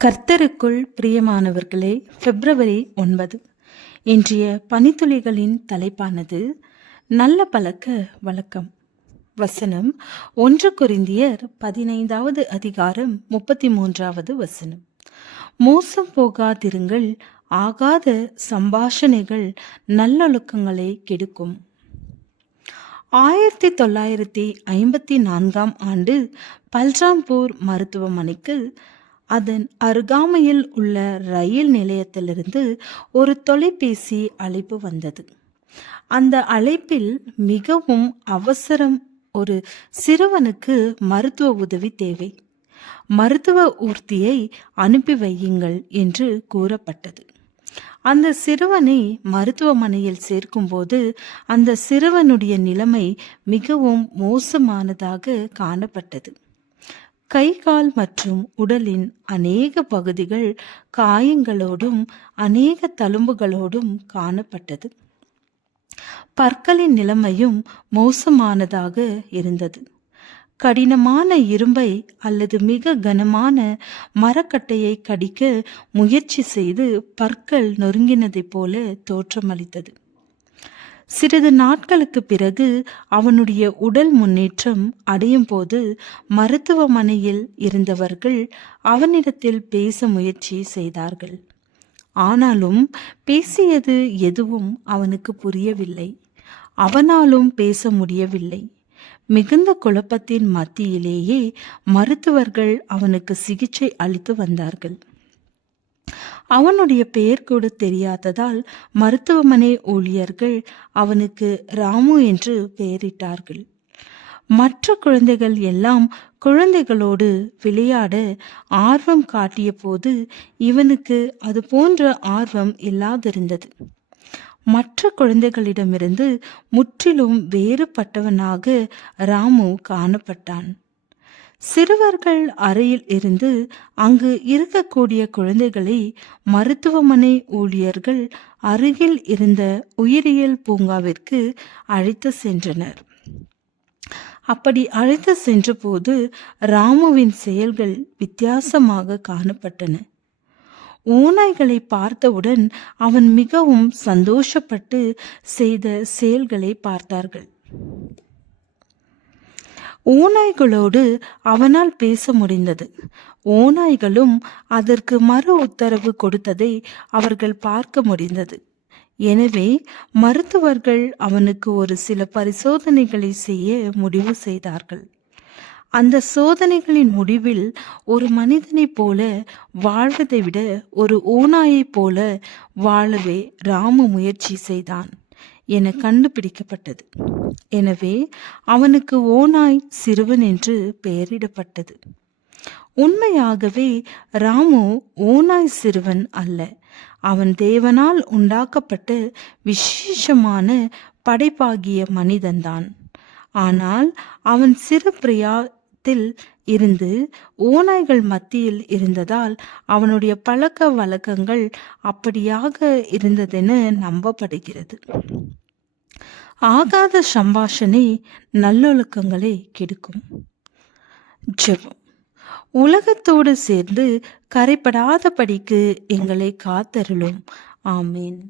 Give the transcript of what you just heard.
கர்த்தருக்குள் பிரியமானவர்களே, பிப்ரவரி 9. இன்றைய பனித்துளிகளின் தலைப்பானது நல்ல பழக்க வழக்கம். வசனம் 1 கொரிந்தியர் 15வது அதிகாரம் 33வது வசனம். மோசம் போகாதிருங்கள், ஆகாத சம்பாஷணைகள் நல்லொழுக்கங்களை கெடுக்கும். 1954ஆம் ஆண்டு பல்ராம்பூர் மருத்துவமனைக்கு அதன் அருகாமையில் உள்ள ரயில் நிலையத்திலிருந்து ஒரு தொலைபேசி அழைப்பு வந்தது. அந்த அழைப்பில் மிகவும் அவசரம், ஒரு சிறுவனுக்கு மருத்துவ உதவி தேவை, மருத்துவ ஊர்தியை அனுப்பி வையுங்கள் என்று கூறப்பட்டது. அந்த சிறுவனை மருத்துவமனையில் சேர்க்கும்போது அந்த சிறுவனுடைய நிலைமை மிகவும் மோசமானதாக காணப்பட்டது. கை, கால் மற்றும் உடலின் அநேக பகுதிகள் காயங்களோடும் அநேக தழும்புகளோடும் காணப்பட்டது. பற்களின் நிலைமையும் மோசமானதாக இருந்தது. கடினமான இரும்பை அல்லது மிக கனமான மரக்கட்டையை கடிக்க முயற்சி செய்து பற்கள் நொறுங்கினதைப் போல தோற்றமளித்தது. சிறிது நாட்களுக்கு பிறகு அவனுடைய உடல் முன்னேற்றம் அடையும் போது மருத்துவமனையில் இருந்தவர்கள் அவனிடத்தில் பேச முயற்சி செய்தார்கள். ஆனாலும் பேசியது எதுவும் அவனுக்கு புரியவில்லை. அவனாலும் பேச முடியவில்லை. மிகுந்த குழப்பத்தின் மத்தியிலேயே மருத்துவர்கள் அவனுக்கு சிகிச்சை அளித்து வந்தார்கள். அவனுடைய பெயர் கூட தெரியாததால் மருத்துவமனை ஊழியர்கள் அவனுக்கு ராமு என்று பெயரிட்டார்கள். மற்ற குழந்தைகள் எல்லாம் குழந்தைகளோடு விளையாட ஆர்வம் காட்டிய போது இவனுக்கு அது போன்ற ஆர்வம் இல்லாதிருந்தது. மற்ற குழந்தைகளிடமிருந்து முற்றிலும் வேறுபட்டவனாக ராமு காணப்பட்டான். சிறுவர்கள் அறையில் இருந்து அங்கு இருக்கக்கூடிய குழந்தைகளை மருத்துவமனை ஊழியர்கள் அருகில் இருந்த உயிரியல் பூங்காவிற்கு அழைத்து சென்றனர். அப்படி அழைத்து சென்றபோது ராமுவின் செயல்கள் வித்தியாசமாக காணப்பட்டன. ஓநாய்களை பார்த்தவுடன் அவன் மிகவும் சந்தோஷப்பட்டு செய்த செயல்களை பார்த்தார்கள். ஓநாய்களோடு அவனால் பேச முடிந்தது. ஓநாய்களும் அதற்கு மறு உத்தரவு கொடுத்ததை அவர்கள் பார்க்க முடிந்தது. எனவே மருத்துவர்கள் அவனுக்கு ஒரு சில பரிசோதனைகளை செய்ய முடிவு செய்தார்கள். அந்த சோதனைகளின் முடிவில் ஒரு மனிதனைப் போல வாழ்வதை விட ஒரு ஓநாயைப் போல வாழவே ராமு முயற்சி செய்தான் என கண்டுபிடிக்கப்பட்டது. எனவே அவனுக்கு ஓநாய் சிறுவன் என்று பெயரிடப்பட்டது. உண்மையாகவே ராமு ஓநாய் சிறுவன் அல்ல. அவன் தேவனால் உண்டாக்கப்பட்ட விசேஷமான படைப்பாகிய மனிதன்தான். ஆனால் அவன் சிறு பிராயத்தில் இருந்து ஓநாய்கள் மத்தியில் இருந்ததால் அவனுடைய பழக்க வழக்கங்கள் அப்படியாக இருந்ததென நம்பப்படுகிறது. ஆகாத சம்பாஷணை நல்லொழுக்கங்களை கெடுக்கும். ஜெபம். உலகத்தோடு சேர்ந்து கரைப்படாதபடிக்கு எங்களை காத்தருளும். ஆமீன்.